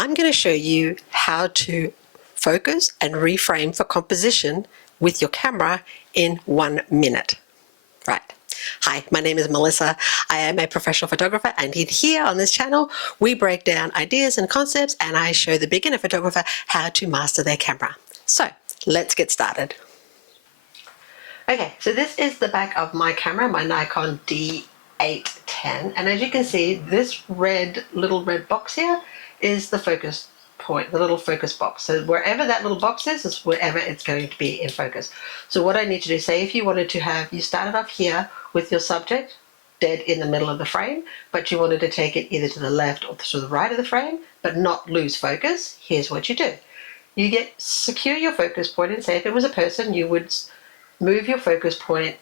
I'm going to show you how to focus and reframe for composition with your camera in 1 minute. Right. Hi, my name is Melissa. I am a professional photographer, and here on this channel we break down ideas and concepts, and I show the beginner photographer how to master their camera. So let's get started. Okay, so this is the back of my camera, my Nikon D810, and as you can see, this little red box here is the focus point, the little focus box. So wherever that little box is wherever it's going to be in focus. So what I need to do, say if you wanted to have, you started off here with your subject dead in the middle of the frame, but you wanted to take it either to the left or to the right of the frame, but not lose focus, here's what you do. You secure your focus point, and say if it was a person, you would move your focus point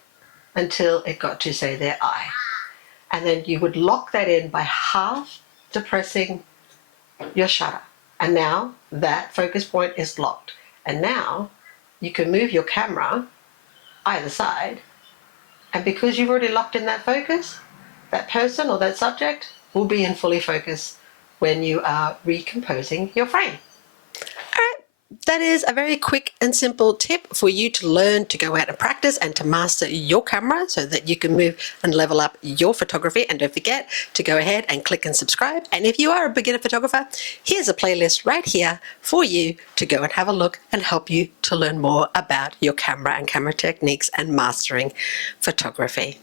until it got to, say, their eye. And then you would lock that in by half depressing your shutter. And now that focus point is locked. And now you can move your camera either side. And because you've already locked in that focus, that person or that subject will be in fully focus when you are recomposing your frame. That is a very quick and simple tip for you to learn to go out and practice and to master your camera so that you can move and level up your photography. And don't forget to go ahead and click and subscribe. And if you are a beginner photographer, here's a playlist right here for you to go and have a look and help you to learn more about your camera and camera techniques and mastering photography.